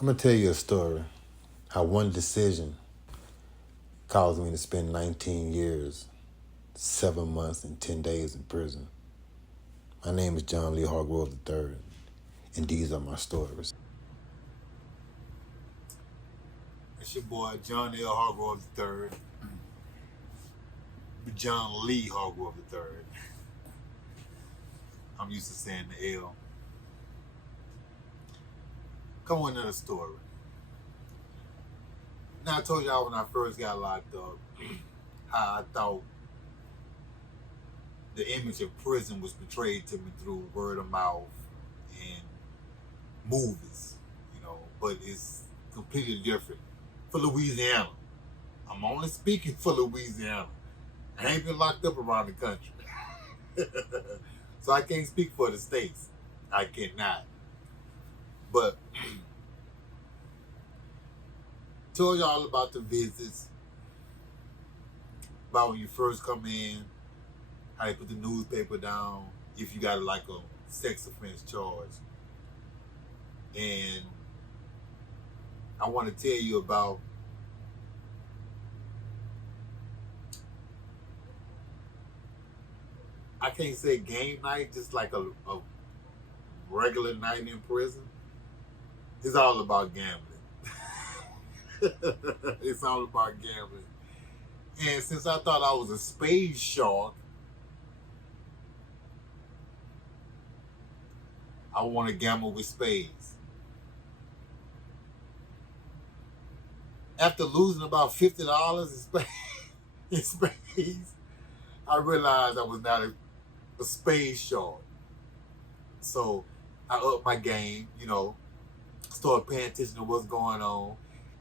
I'm going to tell you a story. How one decision caused me to spend 19 years, 7 months, and 10 days in prison. My name is John Lee Hargrove III, and these are my stories. It's your boy, John L. Hargrove III. John Lee Hargrove III. I'm used to saying the L. Come on, another story. Now, I told y'all when I first got locked up, how I thought the image of prison was portrayed to me through word of mouth and movies, but it's completely different. For Louisiana. I'm only speaking for Louisiana. I ain't been locked up around the country. So I can't speak for the states. I cannot. But told y'all about the visits, about when you first come in, how they put the newspaper down, if you got like a sex offense charge. And I want to tell you about I can't say game night, just like a regular night in prison. It's all about gambling. It's all about gambling. And since I thought I was a spades shark, I want to gamble with spades. After losing about $50 in spades, I realized I was not a spades shark. So I upped my game, started paying attention to what's going on.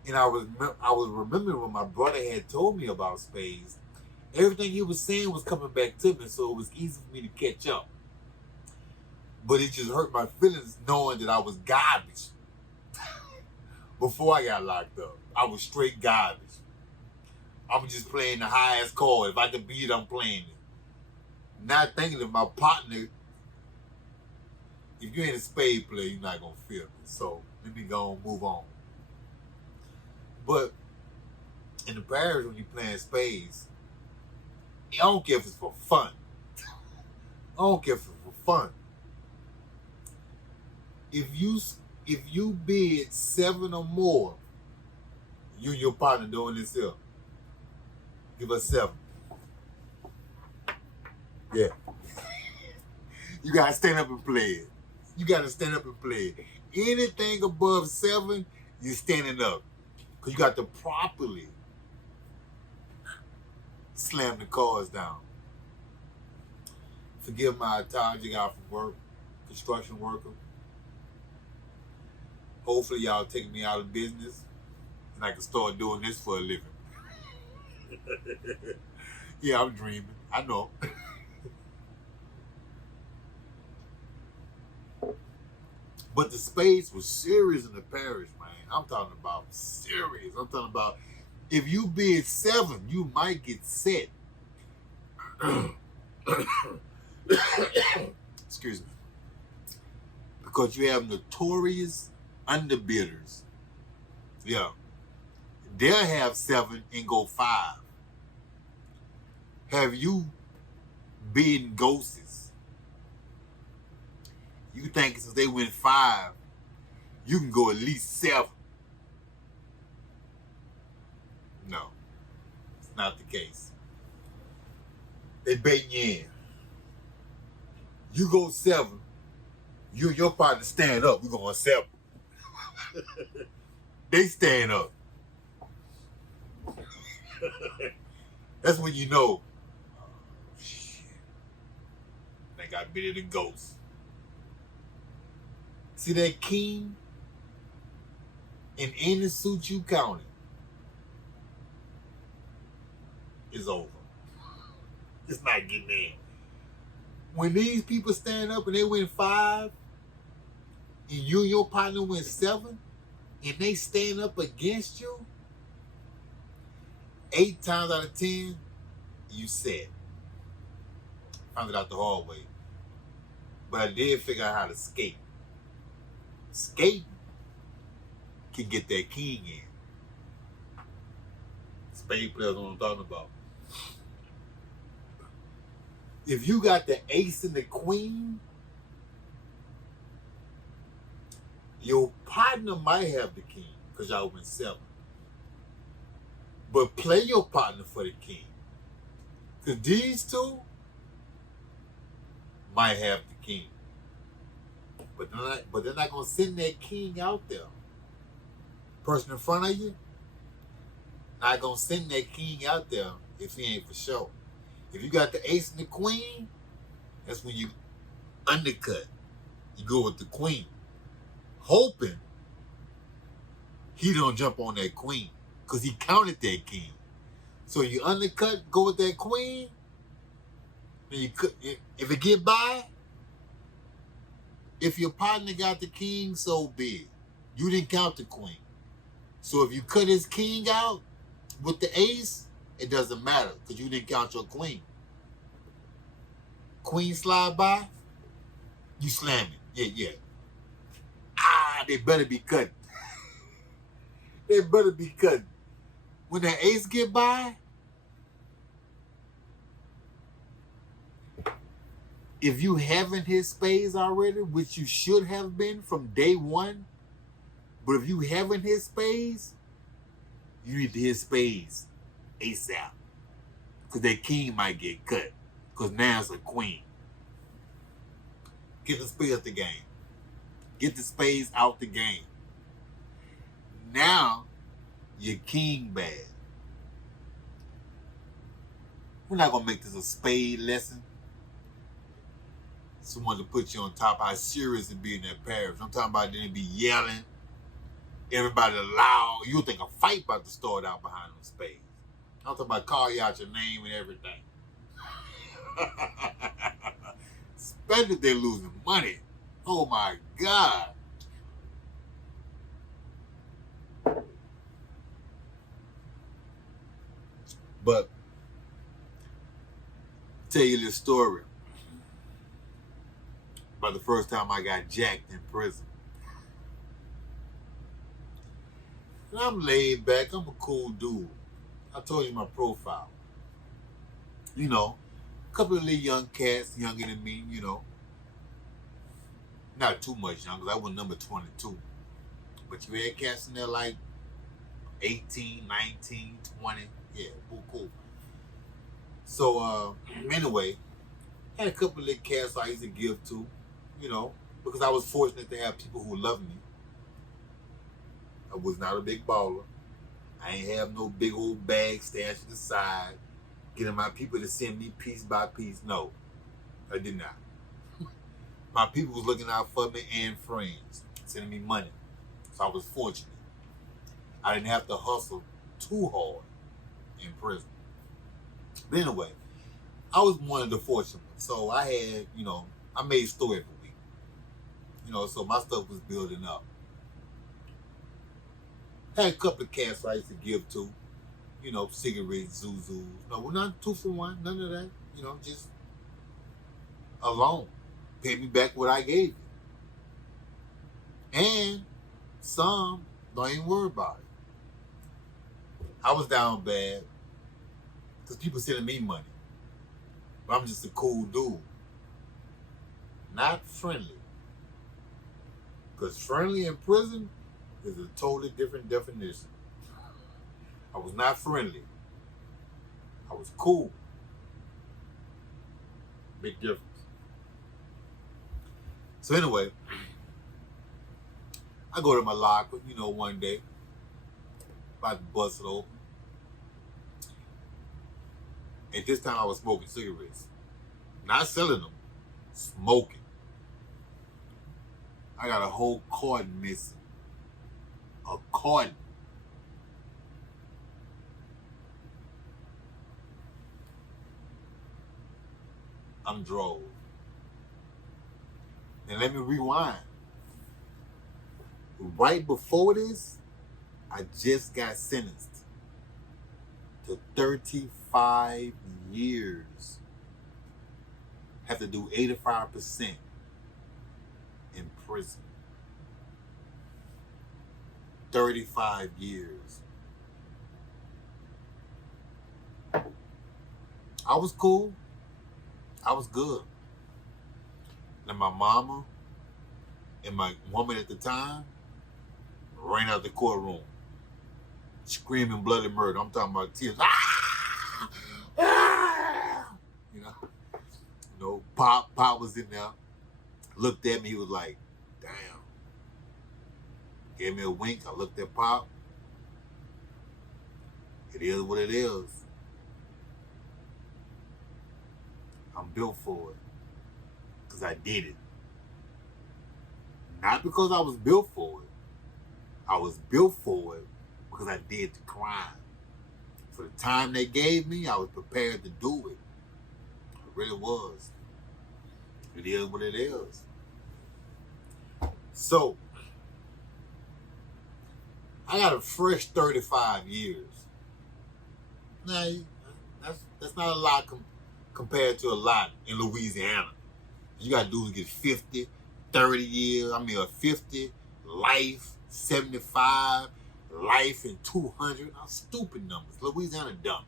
And I was remembering when my brother had told me about spades. Everything he was saying was coming back to me, so it was easy for me to catch up. But it just hurt my feelings knowing that I was garbage. Before I got locked up, I was straight garbage. I was just playing the highest card. If I could beat it, I'm playing it. Not thinking that my partner, if you ain't a spade player, you're not going to feel me. So let me go and move on. But in the parish, when you're playing you don't care if it's for fun. I don't care if it's for fun. If you bid 7 or more, you and your partner doing this here. Give us 7. Yeah. You gotta stand up and play it. You gotta stand up and play it. Anything above 7, you're standing up. Because you got to properly slam the cards down. Forgive my attire you got from work, construction worker. Hopefully y'all take me out of business and I can start doing this for a living. Yeah, I'm dreaming. I know. But the spades was serious in the parish, man. I'm talking about serious. I'm talking about if you bid 7, you might get set. Excuse me. Because you have notorious underbidders. Yeah. They'll have 7 and go 5. Have you bid ghosts? You think since they win 5, you can go at least 7. No, it's not the case. They baiting you in. You go 7, you and your partner stand up, we're going 7. They stand up. That's when you know, oh, shit, I think I bit it in ghosts. See that king? In any suit you counted, is over. It's not getting in. When these people stand up and they win 5, and you and your partner win 7, and they stand up against you, 8 times out of 10, you set. Found it out the hard way. But I did figure out how to skate. Skating can get that king in. Spade players know what I'm talking about. If you got the ace and the queen, your partner might have the king because y'all went 7. But play your partner for the king. Because these two might have the king. But they're not going to send that king out there. Person in front of you, not going to send that king out there if he ain't for sure. If you got the ace and the queen, that's when you undercut. You go with the queen, hoping he don't jump on that queen because he counted that king. So you undercut, go with that queen, and you could, if it get by, if your partner got the king, so be it. You didn't count the queen. So if you cut his king out with the ace, it doesn't matter because you didn't count your queen. Queen slide by, you slam it. Yeah. They better be cutting. They better be cutting. When that ace get by, if you haven't hit spades already, which you should have been from day one, but if you haven't hit spades, you need to hit spades ASAP. Because that king might get cut. Because now it's a queen. Get the spades out the game. Get the spades out the game. Now, your king bad. We're not going to make this a spade lesson. Someone to put you on top, how serious it be in that parish. I'm talking about they be yelling. Everybody loud. You'll think a fight about to start out behind them spades. I'm talking about call you out your name and everything. Especially if they're losing money. Oh my God. But tell you this story about the first time I got jacked in prison. And I'm laid back. I'm a cool dude. I told you my profile. You know, a couple of little young cats, younger than me, you know. Not too much young, because I was number 22. But you had cats in there like 18, 19, 20. Yeah, cool. So, anyway, had a couple of little cats I used to give to, you know, because I was fortunate to have people who loved me. I was not a big baller. I ain't have no big old bag stashed to the side, getting my people to send me piece by piece. No, I did not. My people was looking out for me and friends, sending me money. So I was fortunate. I didn't have to hustle too hard in prison. But anyway, I was one of the fortunate ones. So I had, you know, I made store every week. You know, so my stuff was building up. Had a couple of cats I used to give to, you know, cigarettes, Zuzus. No, we're not 2 for 1, none of that. You know, just a loan. Pay me back what I gave you. And some, don't even worry about it. I was down bad because people sending me money. But I'm just a cool dude. Not friendly. Because friendly in prison is a totally different definition. I was not friendly. I was cool. Big difference. So anyway, I go to my locker, you know, one day, about to bust it open. At this time, I was smoking cigarettes. Not selling them, smoking. I got a whole carton missing. A carton. I'm drove. And let me rewind. Right before this, I just got sentenced to 35 years. Have to do 85% in prison. 35 years. I was cool. I was good. And my mama and my woman at the time ran out the courtroom, screaming bloody murder. I'm talking about tears. Ah! Ah! You know, Pop was in there, looked at me, he was like, damn. Gave me a wink. I looked at Pop. It is what it is. I'm built for it. Because I did it. Not because I was built for it. I was built for it because I did the crime. For the time they gave me, I was prepared to do it. I really was. It is what it is. So, I got a fresh 35 years. Now, that's not a lot compared to a lot in Louisiana. You got dudes get 50, 30 years. 50, life, 75, life, and 200. Stupid numbers. Louisiana dumb.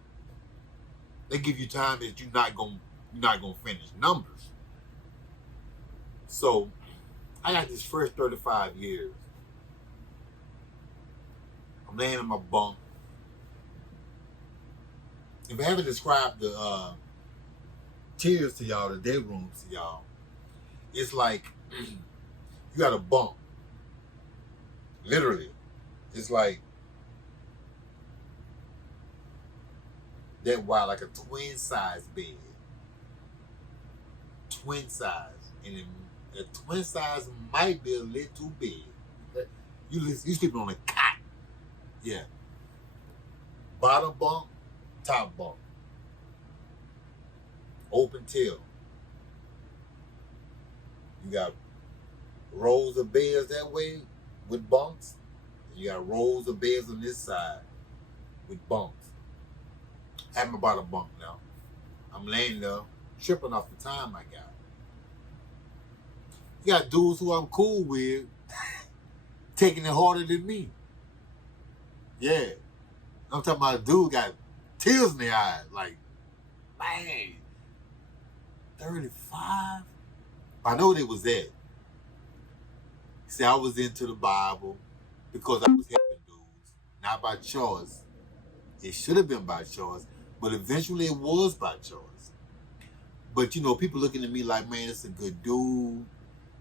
They give you time that you're not gonna finish numbers. So, I got this first 35 years. I'm laying in my bunk. If I haven't described the tears to y'all, the day rooms to y'all, it's like you got a bunk. Literally. It's like that wide, like a twin size bed. Twin size. And a twin size might be a little too big. You sleeping on a cot. Yeah. Bottom bunk, top bunk. Open tail. You got rows of beds that way with bunks. You got rows of beds on this side with bunks. I'm about a bunk now. I'm laying there, tripping off the time I got. You got dudes who I'm cool with taking it harder than me. Yeah. I'm talking about a dude got tears in their eyes. Like, man, 35? I know they was that. See, I was into the Bible because I was helping dudes. Not by choice. It should have been by choice, but eventually it was by choice. But, people looking at me like, man, it's a good dude.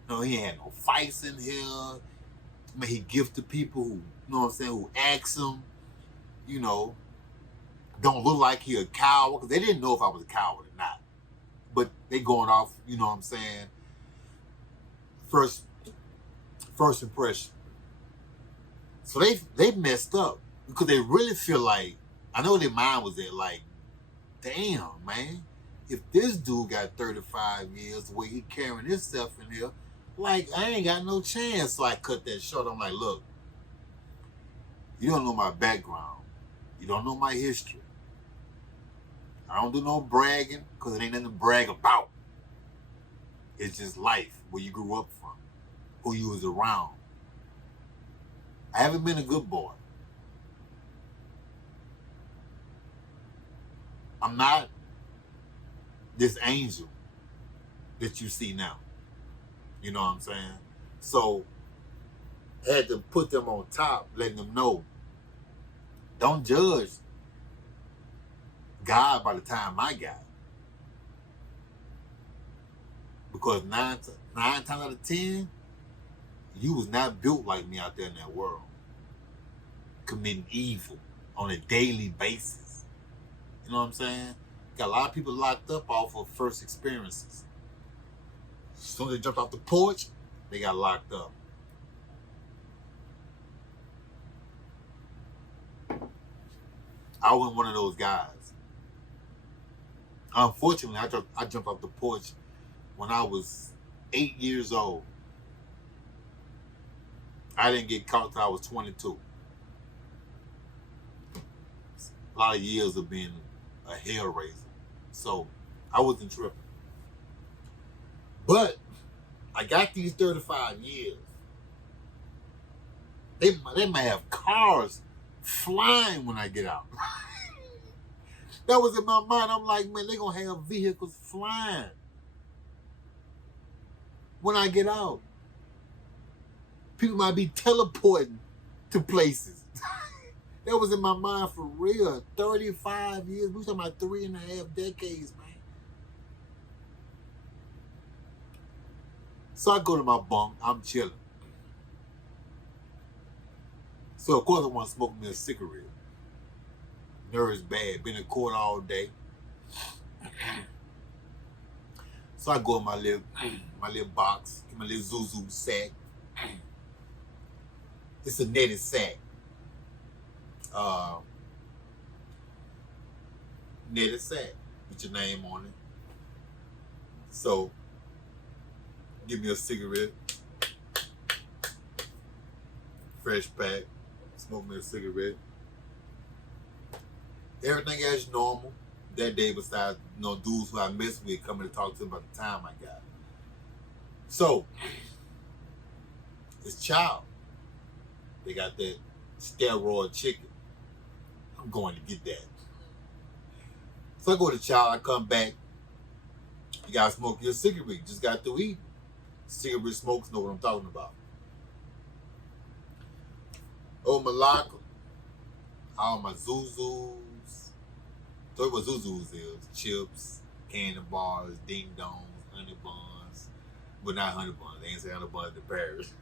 He ain't had no fights in here. Man, he gifted people who, who ask him, don't look like he a coward. Because they didn't know if I was a coward or not. But they going off, first impression. So they messed up. Because they really feel like, I know their mind was there, like, damn, man. If this dude got 35 years, the way he carrying himself in here, like, I ain't got no chance. So I cut that short. I'm like, look, you don't know my background. You don't know my history. I don't do no bragging because it ain't nothing to brag about. It's just life, where you grew up from, who you was around. I haven't been a good boy. I'm not this angel that you see now. You know what I'm saying? So, I had to put them on top, letting them know, don't judge God by the time I got it. Because nine times out of 10, you was not built like me out there in that world. Committing evil on a daily basis. You know what I'm saying? Got a lot of people locked up off of first experiences. As soon as they jumped off the porch, they got locked up. I wasn't one of those guys. Unfortunately, I jumped off the porch when I was 8 years old. I didn't get caught till I was 22. A lot of years of being a hell raiser. So, I wasn't tripping. But, I got these 35 years. They might have cars flying when I get out. That was in my mind. I'm like, man, they gonna have vehicles flying when I get out. People might be teleporting to places. That was in my mind for real. 35 years. We talking about 3.5 decades, man. So I go to my bunk. I'm chilling. So of course I want to smoke me a cigarette. Nerves bad. Been in court all day. So I go in my little box, get my little Zuzu sack. It's a netted sack. Netted sack with your name on it. So give me a cigarette. Fresh pack. Smoke me a cigarette. Everything as normal. That day, besides dudes who I messed with coming to talk to them about the time I got. So it's chow. They got that steroid chicken. I'm going to get that. So I go to chow. I come back. You gotta smoke your cigarette. You just got through eating. Cigarette smokers know what I'm talking about. Oh, Malacca. All my Zuzus. So what Zuzus is: chips, candy bars, ding dongs, honey buns. But not honey buns. They ain't say honey buns in Paris.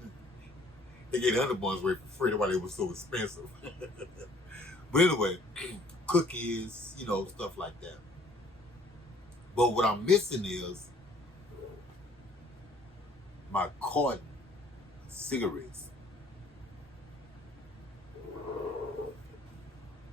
They get honey buns away for free. That's why they were so expensive. But anyway, cookies, stuff like that. But what I'm missing is my carton of cigarettes.